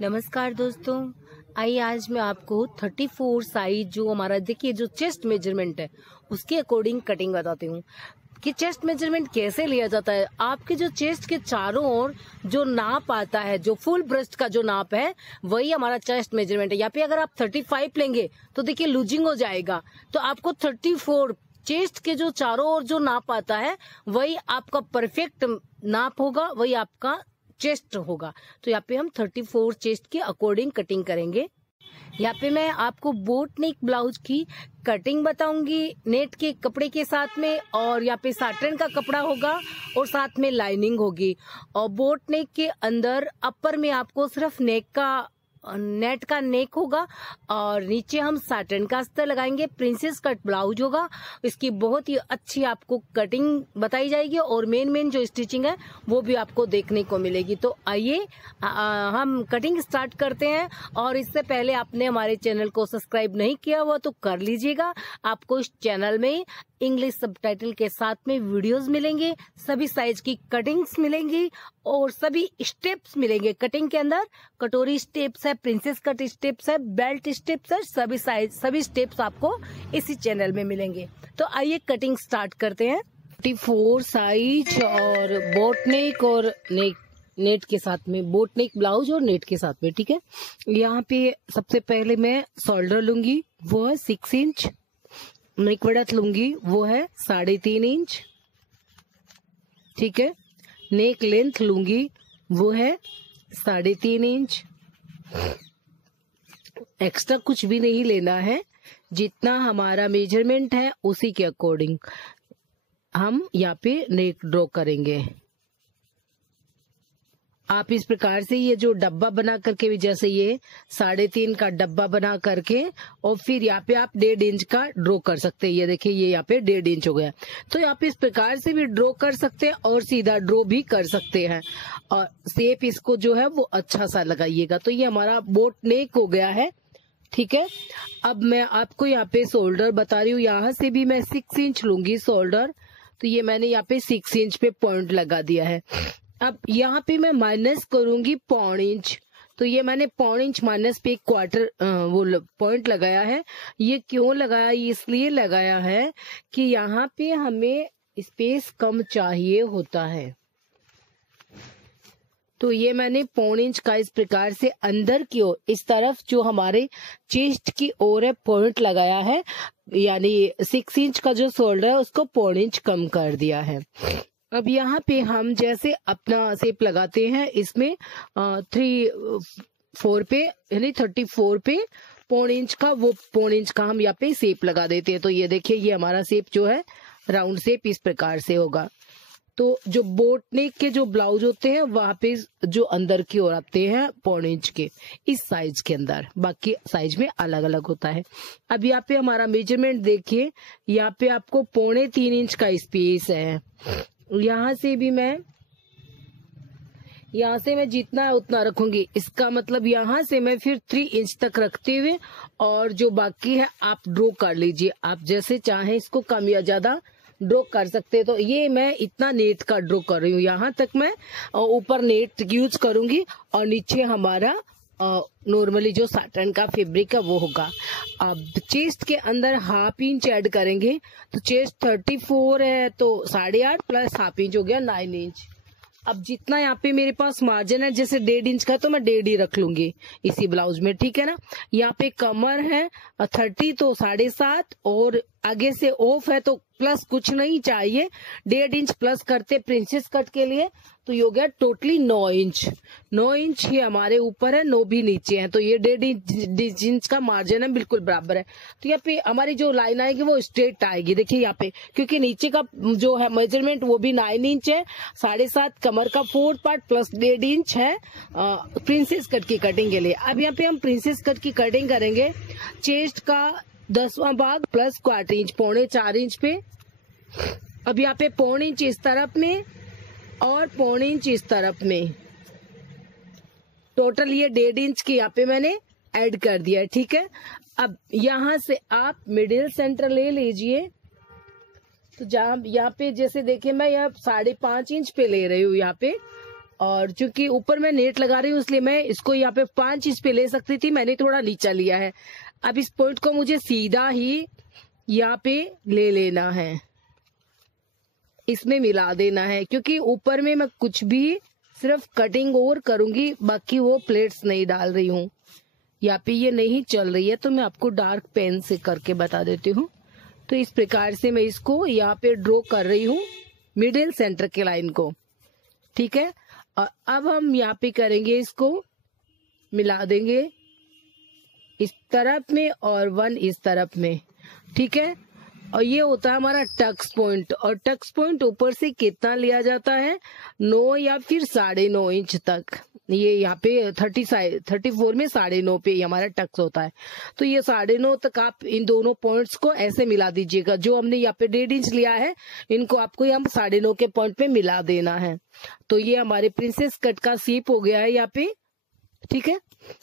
नमस्कार दोस्तों, आइए आज मैं आपको 34 साइज जो हमारा देखिए जो चेस्ट मेजरमेंट है उसके अकॉर्डिंग कटिंग बताती हूँ कि चेस्ट मेजरमेंट कैसे लिया जाता है। आपके जो चेस्ट के चारों ओर जो नाप आता है, जो फुल ब्रेस्ट का जो नाप है वही हमारा चेस्ट मेजरमेंट है। यहाँ पे अगर आप 35 लेंगे तो देखिए लूजिंग हो जाएगा, तो आपको 34 चेस्ट के जो चारों ओर जो नाप आता है वही आपका परफेक्ट नाप होगा, वही आपका चेस्ट होगा। तो यहाँ पे हम 34 चेस्ट के अकॉर्डिंग कटिंग करेंगे। यहाँ पे मैं आपको बोट नेक ब्लाउज की कटिंग बताऊंगी नेट के कपड़े के साथ में, और यहाँ पे साटन का कपड़ा होगा और साथ में लाइनिंग होगी। और बोट नेक के अंदर अपर में आपको सिर्फ नेट का नेक होगा और नीचे हम साटन का अस्तर लगाएंगे। प्रिंसेस कट ब्लाउज होगा, इसकी बहुत ही अच्छी आपको कटिंग बताई जाएगी और मेन जो स्टिचिंग है वो भी आपको देखने को मिलेगी। तो आइए हम कटिंग स्टार्ट करते हैं। और इससे पहले आपने हमारे चैनल को सब्सक्राइब नहीं किया हुआ तो कर लीजिएगा। आपको इस चैनल में इंग्लिश सबटाइटल के साथ में वीडियोस मिलेंगे, सभी साइज की कटिंग्स मिलेंगी और सभी स्टेप्स मिलेंगे। कटिंग के अंदर कटोरी स्टेप्स है, प्रिंसेस कट स्टेप्स है, बेल्ट स्टेप्स है, सभी स्टेप्स आपको इसी चैनल में मिलेंगे। तो आइए कटिंग स्टार्ट करते हैं। 34 साइज और बोट नेक और नेट के साथ में, बोट नेक ब्लाउज और नेट के साथ में, ठीक है। यहाँ पे सबसे पहले मैं शोल्डर लूंगी, वो है 6 इंच। नेक बढ़त लूंगी, वो है 3.5 इंच, ठीक है। नेक लेंथ लूंगी, वो है 3.5 इंच। एक्स्ट्रा कुछ भी नहीं लेना है, जितना हमारा मेजरमेंट है उसी के अकॉर्डिंग हम यहाँ पे नेक ड्रॉ करेंगे। आप इस प्रकार से ये जो डब्बा बना करके भी, जैसे ये 3.5 का डब्बा बना करके और फिर यहाँ पे आप 1.5 इंच का ड्रॉ कर सकते हैं। ये देखिए ये यहाँ पे 1.5 इंच हो गया, तो आप इस प्रकार से भी ड्रॉ कर सकते हैं और सीधा ड्रॉ भी कर सकते हैं। और शेप इसको जो है वो अच्छा सा लगाइएगा। तो ये हमारा बोट नेक हो गया है, ठीक है। अब मैं आपको यहाँ पे शोल्डर बता रही हूँ। यहाँ से भी मैं 6 इंच लूंगी शोल्डर, तो ये मैंने यहाँ पे 6 इंच पे पॉइंट लगा दिया है। अब यहाँ पे मैं माइनस करूंगी 0.25 इंच, तो ये मैंने 0.25 इंच माइनस पे 1/4 वो पॉइंट लगाया है। ये क्यों लगाया, इसलिए लगाया है कि यहाँ पे हमें स्पेस कम चाहिए होता है। तो ये मैंने 0.25 इंच का इस प्रकार से अंदर की ओर, इस तरफ जो हमारे चेस्ट की ओर है, पॉइंट लगाया है। यानी 6 इंच का जो शोल्डर है उसको 0.25 इंच कम कर दिया है। अब यहाँ पे हम जैसे अपना शेप लगाते हैं, इसमें 34 पे यानी 34 पे 0.25 इंच का, वो 0.25 इंच का हम यहाँ पे शेप लगा देते हैं। तो ये देखिए ये हमारा शेप जो है राउंड शेप इस प्रकार से होगा। तो जो बोट नेक के जो ब्लाउज होते हैं वहां पे जो अंदर की ओर आते हैं 0.25 इंच के इस साइज के अंदर, बाकी साइज में अलग अलग होता है। अब यहाँ पे हमारा मेजरमेंट देखिए, यहाँ पे आपको 3.25 इंच का स्पेस है। यहाँ से भी मैं जितना है उतना रखूंगी। इसका मतलब यहाँ से मैं फिर 3 इंच तक रखते हुए और जो बाकी है आप ड्रॉ कर लीजिए। आप जैसे चाहें इसको कम या ज्यादा ड्रॉ कर सकते हैं। तो ये मैं इतना नेट का ड्रॉ कर रही हूँ, यहाँ तक मैं ऊपर नेट यूज करूंगी और नीचे हमारा नॉर्मली जो साटन का फैब्रिक है वो होगा। अब चेस्ट के अंदर 1/2 इंच ऐड करेंगे, तो चेस्ट 34 है तो 8.5 प्लस 1/2 इंच हो गया 9 इंच। अब जितना यहाँ पे मेरे पास मार्जिन है, जैसे 1.5 इंच का तो मैं 1.5 ही रख लूंगी इसी ब्लाउज में, ठीक है ना। यहाँ पे कमर है 30 तो 7.5 और आगे से ऑफ है तो प्लस कुछ नहीं चाहिए, 1.5 इंच प्लस करते प्रिंसेस कट के लिए, तो ये हो गया टोटली 9 इंच। 9 इंच ही हमारे ऊपर है, 9 भी नीचे है, तो ये 1.5 इंच का मार्जिन है, बिल्कुल बराबर है। तो यहाँ पे हमारी जो लाइन आएगी वो स्ट्रेट आएगी, देखिए यहाँ पे, क्योंकि नीचे का जो है मेजरमेंट वो भी 9 इंच है, 7.5 कमर का 4th पार्ट प्लस 1.5 इंच है प्रिंसेस कट की कटिंग के लिए। अब यहाँ पे हम प्रिंसेस कट की कटिंग करेंगे। चेस्ट का 10वां भाग प्लस 1/4 इंच, 3.25 इंच पे। अब यहाँ पे 0.25 इंच इस तरफ में और 0.25 इंच इस तरफ में, टोटल ये 1.5 इंच की यहाँ पे मैंने ऐड कर दिया है, ठीक है। अब यहाँ से आप मिडिल सेंटर ले लीजिए, तो जहाँ यहाँ पे जैसे देखिए मैं यहाँ 5.5 इंच पे ले रही हूँ यहाँ पे, और चूंकि ऊपर मैं नेट लगा रही हूँ इसलिए मैं इसको यहाँ पे 5 इंच पे ले सकती थी, मैंने थोड़ा नीचा लिया है। अब इस पॉइंट को मुझे सीधा ही यहाँ पे ले लेना है, इसमें मिला देना है, क्योंकि ऊपर में मैं कुछ भी सिर्फ कटिंग और करूंगी, बाकी वो प्लेट्स नहीं डाल रही हूँ। यहाँ पे ये नहीं चल रही है तो मैं आपको डार्क पेन से करके बता देती हूँ। तो इस प्रकार से मैं इसको यहाँ पे ड्रॉ कर रही हूँ मिडिल सेंटर के लाइन को, ठीक है। और अब हम यहाँ पे करेंगे, इसको मिला देंगे इस तरफ में और 1 इस तरफ में, ठीक है। और ये होता है हमारा टक्स पॉइंट, और टक्स पॉइंट ऊपर से कितना लिया जाता है, 9 या फिर 9.5 इंच तक। ये यहाँ पे 34 में 9.5 पे हमारा टक्स होता है। तो ये 9.5 तक आप इन दोनों पॉइंट्स को ऐसे मिला दीजिएगा। जो हमने यहाँ पे 1.5 इंच लिया है, इनको आपको यहाँ 9.5 के पॉइंट पे मिला देना है। तो ये हमारे प्रिंसेस कट का शेप हो गया है यहाँ पे, ठीक है।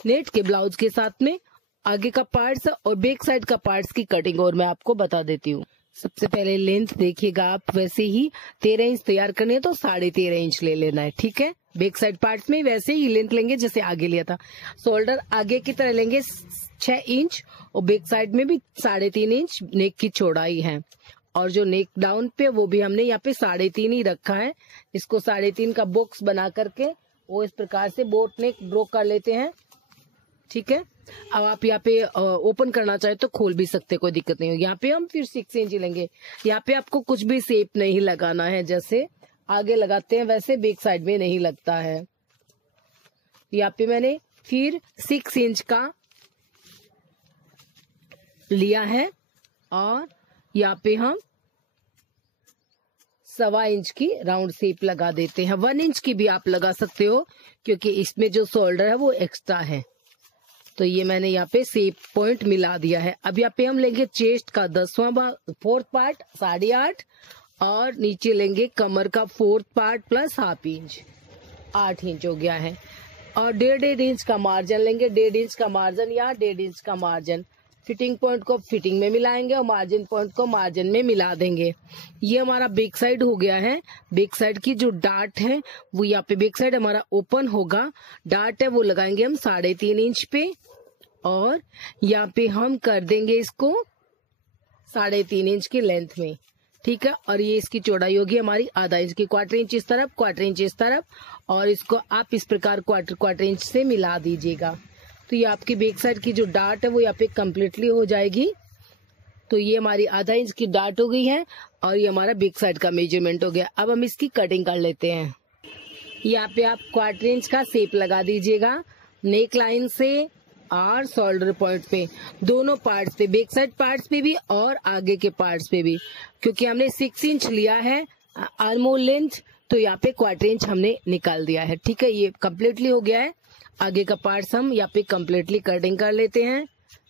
नेट के ब्लाउज के साथ में आगे का पार्ट्स और बैक साइड का पार्ट्स की कटिंग और मैं आपको बता देती हूँ। सबसे पहले लेंथ देखिएगा आप, वैसे ही 13 इंच तैयार करनी है तो 13.5 इंच ले लेना है, ठीक है। बैक साइड पार्ट्स में वैसे ही लेंथ लेंगे जैसे आगे लिया था। शोल्डर आगे की तरह लेंगे 6 इंच और बैक साइड में भी 3.5 इंच नेक की चौड़ाई है। और जो नेक डाउन पे वो भी हमने यहाँ पे 3.5 ही रखा है। इसको 3.5 का बॉक्स बना करके वो इस प्रकार से बोट नेक ड्रॉ कर लेते हैं, ठीक है। अब आप यहाँ पे ओपन करना चाहे तो खोल भी सकते, कोई दिक्कत नहीं होगी। यहाँ पे हम फिर 6 इंच लेंगे। यहाँ पे आपको कुछ भी शेप नहीं लगाना है, जैसे आगे लगाते हैं वैसे बैक साइड में नहीं लगता है। यहाँ पे मैंने फिर 6 इंच का लिया है और यहाँ पे हम 1.25 इंच की राउंड शेप लगा देते हैं। 1 इंच की भी आप लगा सकते हो, क्योंकि इसमें जो शोल्डर है वो एक्स्ट्रा है। तो ये मैंने यहाँ पे शेप पॉइंट मिला दिया है। अब यहाँ पे हम लेंगे चेस्ट का 4th पार्ट 8.5 और नीचे लेंगे कमर का 4th part plus ½ inch, 8 inch हो गया है। और 1.5 इंच का मार्जिन लेंगे, 1.5 इंच का मार्जिन या 1.5 इंच का मार्जिन। फिटिंग पॉइंट को फिटिंग में मिलाएंगे और मार्जिन पॉइंट को मार्जिन में मिला देंगे। ये हमारा बैक साइड हो गया है। बैक साइड की जो डार्ट है वो यहाँ पे बैक साइड हमारा ओपन होगा, डार्ट है वो लगाएंगे हम 3.5 इंच पे और यहाँ पे हम कर देंगे इसको 3.5 इंच की लेंथ में, ठीक है। और ये इसकी चौड़ाई होगी हमारी ½ इंच की, 1/4 इंच इस तरफ, 1/4 इंच इस तरफ, और इसको आप इस प्रकार 1/4 इंच से मिला दीजिएगा। तो ये आपकी बैक साइड की जो डार्ट है वो यहाँ पे कम्प्लीटली हो जाएगी। तो ये हमारी ½ इंच की डार्ट हो गई है और ये हमारा बैक साइड का मेजरमेंट हो गया। अब हम इसकी कटिंग कर लेते हैं। यहाँ पे आप 1/4 इंच का शेप लगा दीजिएगा नेक लाइन से और शोल्डर पॉइंट पे, दोनों पार्ट्स पे, बैक साइड पार्ट्स पे भी और आगे के पार्ट्स पे भी, क्योंकि हमने 6 इंच लिया है आर्मोल लेंथ, तो यहाँ पे 1/4 इंच हमने निकाल दिया है, ठीक है। ये कम्प्लीटली हो गया है। आगे का पार्ट्स हम यहाँ पे कम्प्लीटली कटिंग कर लेते हैं।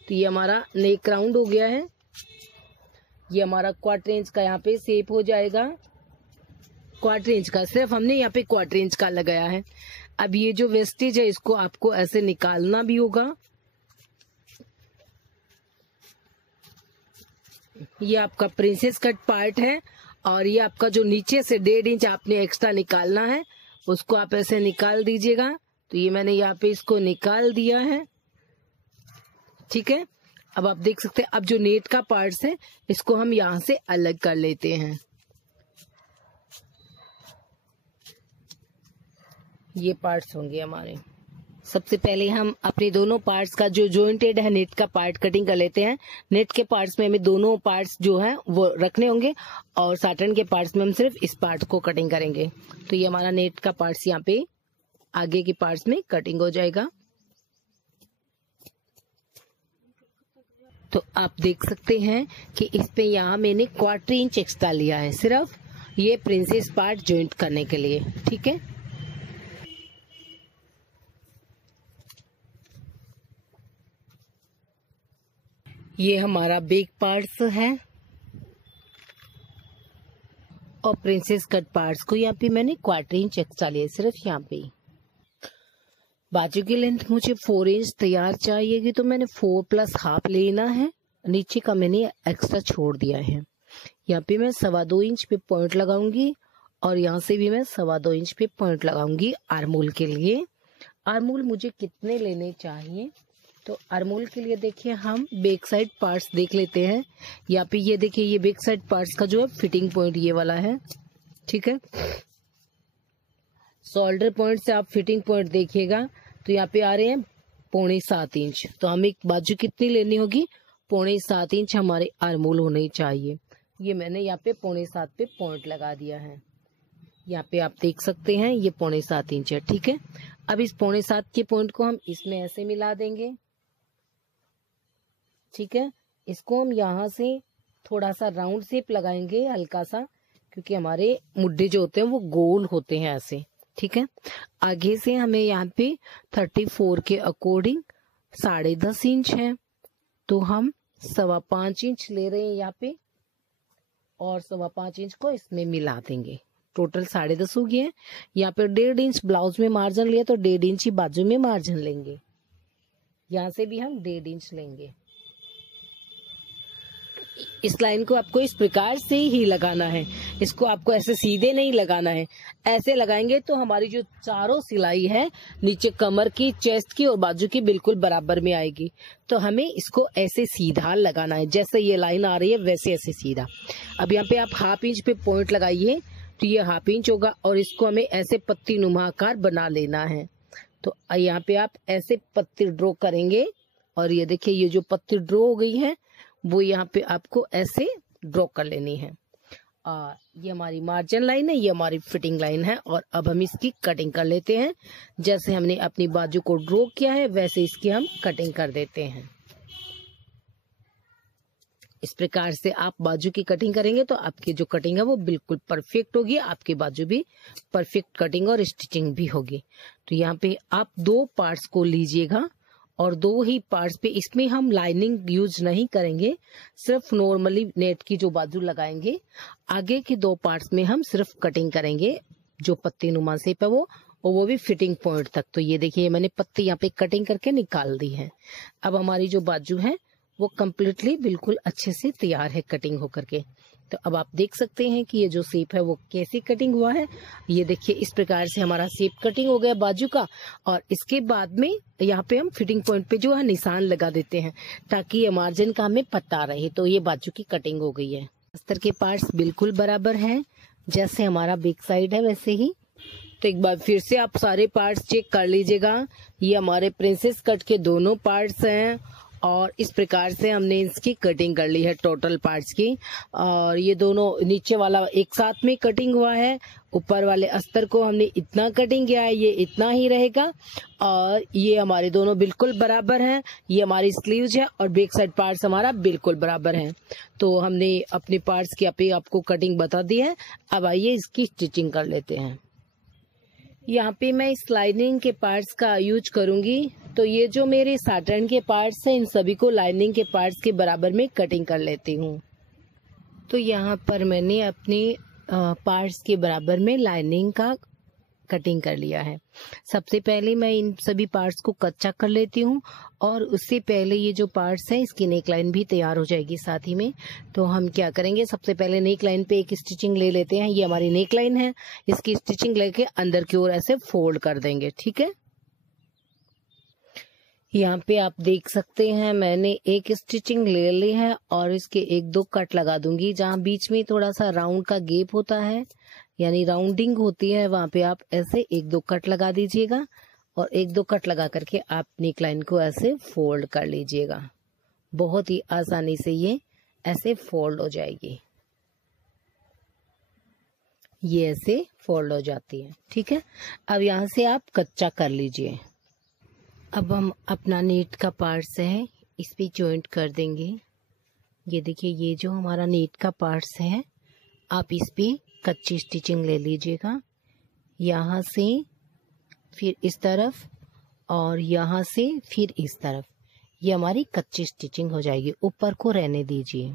तो ये हमारा नेक राउंड हो गया है। ये हमारा 1/4 इंच का यहाँ पे शेप हो जाएगा, 1/4 इंच का, सिर्फ हमने यहाँ पे 1/4 इंच का लगाया है। अब ये जो वेस्टेज है इसको आपको ऐसे निकालना भी होगा। ये आपका प्रिंसेस कट पार्ट है और ये आपका जो नीचे से 1.5 इंच आपने एक्स्ट्रा निकालना है उसको आप ऐसे निकाल दीजिएगा। तो ये मैंने यहाँ पे इसको निकाल दिया है, ठीक है। अब आप देख सकते हैं, अब जो नेट का पार्ट्स है इसको हम यहाँ से अलग कर लेते हैं। ये पार्ट्स होंगे हमारे। सबसे पहले हम अपने दोनों पार्ट्स का जो जॉइंटेड है नेट का पार्ट कटिंग कर लेते हैं। नेट के पार्ट्स में हमें दोनों पार्ट्स जो है वो रखने होंगे और साटन के पार्ट्स में हम सिर्फ इस पार्ट को कटिंग करेंगे। तो ये हमारा नेट का पार्ट्स यहाँ पे आगे के पार्ट्स में कटिंग हो जाएगा। तो आप देख सकते हैं कि इस पे यहाँ मैंने 1/4 इंच एक्स्ट्रा लिया है सिर्फ ये प्रिंसेस पार्ट जॉइंट करने के लिए, ठीक है। ये हमारा बैक पार्ट्स है और प्रिंसेस कट पार्ट्स को यहाँ पे मैंने 1/4 इंच एक्स्ट्रा लिया सिर्फ यहाँ पे। बाजू की लेंथ मुझे 4 इंच तैयार चाहिएगी, तो मैंने 4 + ½ लेना है। नीचे का मैंने एक्स्ट्रा छोड़ दिया है। यहाँ पे मैं 2.25 इंच पे पॉइंट लगाऊंगी और यहाँ से भी मैं 2.25 इंच पे पॉइंट लगाऊंगी आर्मोल के लिए। आर्मोल मुझे कितने लेने चाहिए, तो आर्मोल के लिए देखिए हम बैक साइड पार्ट्स देख लेते हैं। यहाँ पे ये देखिए, ये बैक साइड पार्ट्स का जो है फिटिंग पॉइंट ये वाला है, ठीक है। शोल्डर पॉइंट से आप फिटिंग पॉइंट देखिएगा तो यहाँ पे आ रहे हैं 6.25 इंच। तो हमें बाजू कितनी लेनी होगी, 6.25 इंच हमारे आर्मोल होने चाहिए। ये मैंने यहाँ पे 6.25 पे पॉइंट लगा दिया है। यहाँ पे आप देख सकते हैं ये 6.25 इंच है, ठीक है। अब इस 6.25 के पॉइंट को हम इसमें ऐसे मिला देंगे, ठीक है। इसको हम यहाँ से थोड़ा सा राउंड शेप लगाएंगे हल्का सा, क्योंकि हमारे मुड्डे जो होते हैं वो गोल होते हैं ऐसे, ठीक है। आगे से हमें यहाँ पे 34 के अकॉर्डिंग 10.5 इंच है, तो हम 5.25 इंच ले रहे हैं यहाँ पे, और 5.25 इंच को इसमें मिला देंगे। टोटल 10.5 हो गया है। यहाँ पे 1.5 इंच ब्लाउज में मार्जिन लिया तो 1.5 इंच ही बाजू में मार्जिन लेंगे। यहाँ से भी हम 1.5 इंच लेंगे। इस लाइन को आपको इस प्रकार से ही लगाना है, इसको आपको ऐसे सीधे नहीं लगाना है। ऐसे लगाएंगे तो हमारी जो चारों सिलाई है नीचे कमर की, चेस्ट की और बाजू की बिल्कुल बराबर में आएगी। तो हमें इसको ऐसे सीधा लगाना है, जैसे ये लाइन आ रही है वैसे ऐसे सीधा। अब यहाँ पे आप 1/2 इंच पे पॉइंट लगाइए तो ये 1/2 इंच होगा, और इसको हमें ऐसे पत्ती नुमा आकार बना लेना है। तो यहाँ पे आप ऐसे पत्ती ड्रॉ करेंगे, और ये देखिए ये जो पत्ती ड्रॉ हो गई है वो यहाँ पे आपको ऐसे ड्रॉ कर लेनी है। ये हमारी मार्जिन लाइन है, ये हमारी फिटिंग लाइन है। और अब हम इसकी कटिंग कर लेते हैं। जैसे हमने अपनी बाजू को ड्रॉ किया है वैसे इसकी हम कटिंग कर देते हैं। इस प्रकार से आप बाजू की कटिंग करेंगे तो आपकी जो कटिंग है वो बिल्कुल परफेक्ट होगी, आपकी बाजू भी परफेक्ट कटिंग और स्टिचिंग भी होगी। तो यहाँ पे आप 2 पार्ट्स को लीजिएगा, और 2 ही पार्ट्स पे, इसमें हम लाइनिंग यूज नहीं करेंगे, सिर्फ नॉर्मली नेट की जो बाजू लगाएंगे। आगे के 2 पार्ट्स में हम सिर्फ कटिंग करेंगे, जो पत्ती नुमा शेप है वो भी फिटिंग पॉइंट तक। तो ये देखिए मैंने पत्ती यहाँ पे कटिंग करके निकाल दी है। अब हमारी जो बाजू है वो कम्प्लीटली बिल्कुल अच्छे से तैयार है कटिंग होकर के। तो अब आप देख सकते हैं कि ये जो शेप है वो कैसी कटिंग हुआ है। ये देखिए इस प्रकार से हमारा शेप कटिंग हो गया बाजू का। और इसके बाद में यहाँ पे हम फिटिंग पॉइंट पे जो है निशान लगा देते हैं, ताकि ये मार्जिन का हमें पता रहे। तो ये बाजू की कटिंग हो गई है। अस्तर के पार्ट्स बिल्कुल बराबर हैं, जैसे हमारा बैक साइड है वैसे ही। तो एक बार फिर से आप सारे पार्ट्स चेक कर लीजिएगा। ये हमारे प्रिंसेस कट के दोनों पार्ट्स हैं, और इस प्रकार से हमने इसकी कटिंग कर ली है टोटल पार्ट्स की। और ये दोनों नीचे वाला एक साथ में कटिंग हुआ है, ऊपर वाले अस्तर को हमने इतना कटिंग किया है, ये इतना ही रहेगा। और ये हमारे दोनों बिल्कुल बराबर हैं। ये हमारी स्लीव्स है और बैक साइड पार्ट्स हमारा बिल्कुल बराबर है। तो हमने अपने पार्ट्स की आपको कटिंग बता दी है। अब आइए इसकी स्टिचिंग कर लेते हैं। यहाँ पे मैं इस लाइनिंग के पार्ट्स का यूज करूंगी। तो ये जो मेरे साटन के पार्ट्स हैं इन सभी को लाइनिंग के पार्ट्स के बराबर में कटिंग कर लेती हूँ। तो यहाँ पर मैंने अपने पार्ट्स के बराबर में लाइनिंग का कटिंग कर लिया है। सबसे पहले मैं इन सभी पार्ट्स को कच्चा कर लेती हूँ, और उससे पहले ये जो पार्ट्स हैं इसकी नेक लाइन भी तैयार हो जाएगी साथ ही में। तो हम क्या करेंगे, सबसे पहले नेक लाइन पे एक स्टिचिंग ले लेते हैं। ये हमारी नेक लाइन है, इसकी स्टिचिंग लेके अंदर की ओर ऐसे फोल्ड कर देंगे, ठीक है। यहाँ पे आप देख सकते हैं मैंने एक स्टिचिंग ले ली है, और इसके 1-2 कट लगा दूंगी। जहाँ बीच में थोड़ा सा राउंड का गैप होता है, यानी राउंडिंग होती है, वहां पे आप ऐसे 1-2 कट लगा दीजिएगा, और 1-2 कट लगा करके आप नेक लाइन को ऐसे फोल्ड कर लीजिएगा। बहुत ही आसानी से ये ऐसे फोल्ड हो जाएगी। ये ऐसे फोल्ड हो जाती है, ठीक है। अब यहाँ से आप कच्चा कर लीजिए। अब हम अपना नेट का पार्ट्स है इस पे जॉइंट कर देंगे। ये देखिए ये जो हमारा नेट का पार्ट्स है, आप इस पे कच्ची स्टिचिंग ले लीजिएगा। यहाँ से फिर इस तरफ, और यहाँ से फिर इस तरफ। ये हमारी कच्ची स्टिचिंग हो जाएगी, ऊपर को रहने दीजिए।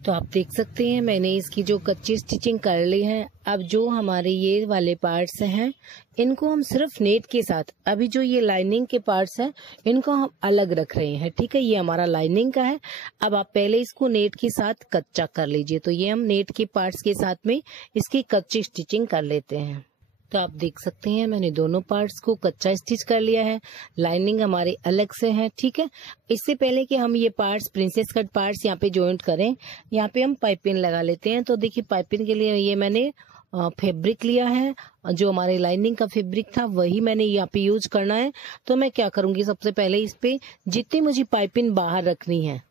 तो आप देख सकते हैं मैंने इसकी जो कच्ची स्टिचिंग कर ली है। अब जो हमारे ये वाले पार्ट्स हैं इनको हम सिर्फ नेट के साथ, अभी जो ये लाइनिंग के पार्ट्स हैं इनको हम अलग रख रहे हैं, ठीक है। ये हमारा लाइनिंग का है। अब आप पहले इसको नेट के साथ कच्चा कर लीजिए। तो ये हम नेट के पार्ट्स के साथ में इसकी कच्ची स्टिचिंग कर लेते हैं। तो आप देख सकते हैं मैंने दोनों पार्ट्स को कच्चा स्टिच कर लिया है। लाइनिंग हमारे अलग से है, ठीक है। इससे पहले कि हम ये पार्ट्स प्रिंसेस कट पार्ट्स यहाँ पे जॉइंट करें, यहाँ पे हम पाइपिंग लगा लेते हैं। तो देखिए पाइपिंग के लिए ये मैंने फैब्रिक लिया है, जो हमारे लाइनिंग का फैब्रिक था वही मैंने यहाँ पे यूज करना है। तो मैं क्या करूंगी, सबसे पहले इस पे जितनी मुझे पाइपिंग बाहर रखनी है,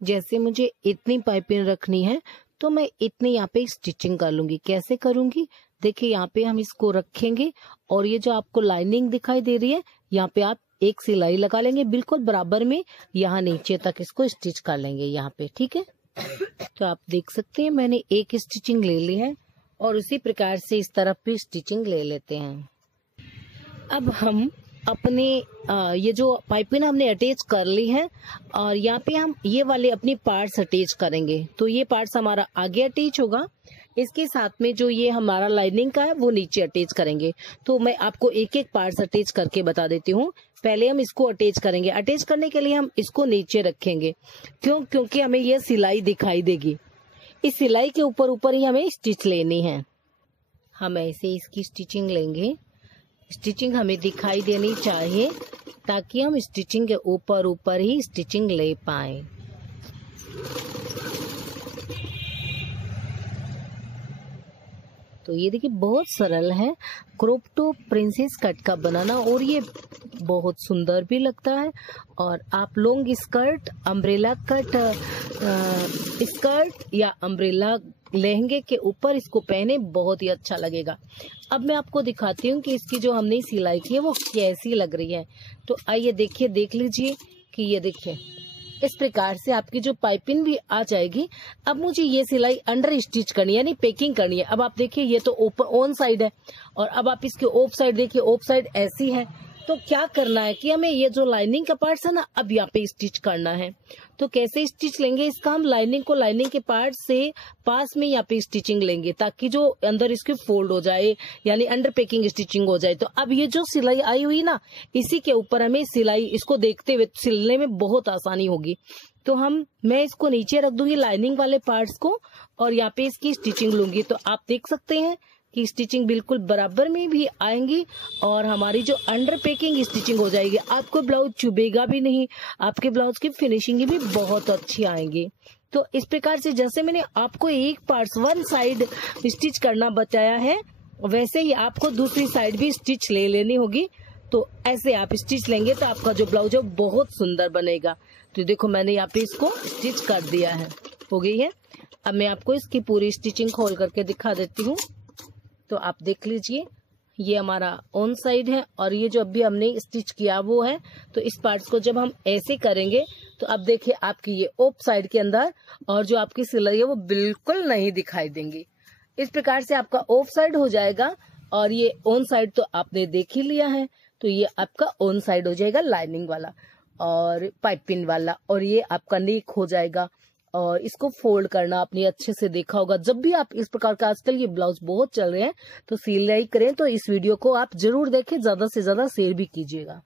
जैसे मुझे इतनी पाइपिंग रखनी है तो मैं इतनी यहाँ पे स्टिचिंग कर लूंगी। कैसे करूंगी, देखिए यहाँ पे हम इसको रखेंगे और ये जो आपको लाइनिंग दिखाई दे रही है यहाँ पे आप एक सिलाई लगा लेंगे बिल्कुल बराबर में, यहाँ नीचे तक इसको स्टिच कर लेंगे यहाँ पे, ठीक है। तो आप देख सकते हैं मैंने एक स्टिचिंग ले ली है और उसी प्रकार से इस तरफ भी स्टिचिंग ले लेते हैं। अब हम अपने ये जो पाइपिंग हमने अटैच कर ली है और यहाँ पे हम ये वाले अपनी पार्ट्स अटैच करेंगे। तो ये पार्ट्स हमारा आगे अटैच होगा, इसके साथ में जो ये हमारा लाइनिंग का है वो नीचे अटैच करेंगे। तो मैं आपको एक एक पार्ट्स अटैच करके बता देती हूँ। पहले हम इसको अटैच करेंगे। अटैच करने के लिए हम इसको नीचे रखेंगे, क्योंकि हमें ये सिलाई दिखाई देगी। इस सिलाई के ऊपर ऊपर ही हमें स्टिच लेनी है। हम ऐसे इसकी स्टिचिंग लेंगे। स्टिचिंग हमें दिखाई देनी चाहिए ताकि हम स्टिचिंग के ऊपर ऊपर ही स्टिचिंग ले पाए। तो ये देखिए बहुत सरल है क्रॉप टॉप प्रिंसेस कट का बनाना, और ये बहुत सुंदर भी लगता है। और आप long skirt, umbrella cut skirt या अम्ब्रेला लहंगे के ऊपर इसको पहने बहुत ही अच्छा लगेगा। अब मैं आपको दिखाती हूँ कि इसकी जो हमने सिलाई की है वो कैसी लग रही है। तो आइए देखिए, देख लीजिए कि ये देखिए इस प्रकार से आपकी जो पाइपिंग भी आ जाएगी। अब मुझे ये सिलाई अंडर स्टिच करनी है, यानी पेकिंग करनी है। अब आप देखिए ये तो ओपन ऑन साइड है और अब आप इसके ऑफ साइड देखिए, ऑफ साइड ऐसी है। तो क्या करना है कि हमें ये जो लाइनिंग का पार्ट है ना, अब यहाँ पे स्टिच करना है। तो कैसे स्टिच लेंगे इसका, हम लाइनिंग को लाइनिंग के पार्ट से पास में यहाँ पे स्टिचिंग लेंगे ताकि जो अंदर इसके फोल्ड हो जाए, यानी अंडर पेकिंग स्टिचिंग हो जाए। तो अब ये जो सिलाई आई हुई ना, इसी के ऊपर हमें सिलाई, इसको देखते हुए सिलने में बहुत आसानी होगी। तो मैं इसको नीचे रख दूंगी लाइनिंग वाले पार्ट्स को और यहाँ पे इसकी स्टिचिंग लूंगी। तो आप देख सकते हैं कि स्टिचिंग बिल्कुल बराबर में भी आएंगी और हमारी जो अंडर पेकिंग स्टिचिंग हो जाएगी। आपको ब्लाउज चुभेगा भी नहीं, आपके ब्लाउज की फिनिशिंग भी बहुत अच्छी आएंगी। तो इस प्रकार से जैसे मैंने आपको एक पार्ट वन साइड स्टिच करना बताया है, वैसे ही आपको दूसरी साइड भी स्टिच ले लेनी होगी। तो ऐसे आप स्टिच लेंगे तो आपका जो ब्लाउज है बहुत सुंदर बनेगा। तो देखो मैंने यहाँ पे इसको स्टिच कर दिया है, हो गई है। अब मैं आपको इसकी पूरी स्टिचिंग खोल करके दिखा देती हूँ। तो आप देख लीजिए ये हमारा ऑन साइड है और ये जो अभी हमने स्टिच किया वो है। तो इस पार्ट्स को जब हम ऐसे करेंगे तो अब देखिए आपकी ये ऑफ साइड के अंदर और जो आपकी सिलाई है वो बिल्कुल नहीं दिखाई देंगी। इस प्रकार से आपका ऑफ साइड हो जाएगा और ये ऑन साइड तो आपने देख ही लिया है। तो ये आपका ऑन साइड हो जाएगा लाइनिंग वाला और पाइपिंग वाला, और ये आपका नेक हो जाएगा। और इसको फोल्ड करना आपने अच्छे से देखा होगा। जब भी आप इस प्रकार का, आजकल ये ब्लाउज बहुत चल रहे हैं, तो सिलाई करें तो इस वीडियो को आप जरूर देखें, ज्यादा से ज्यादा शेयर भी कीजिएगा।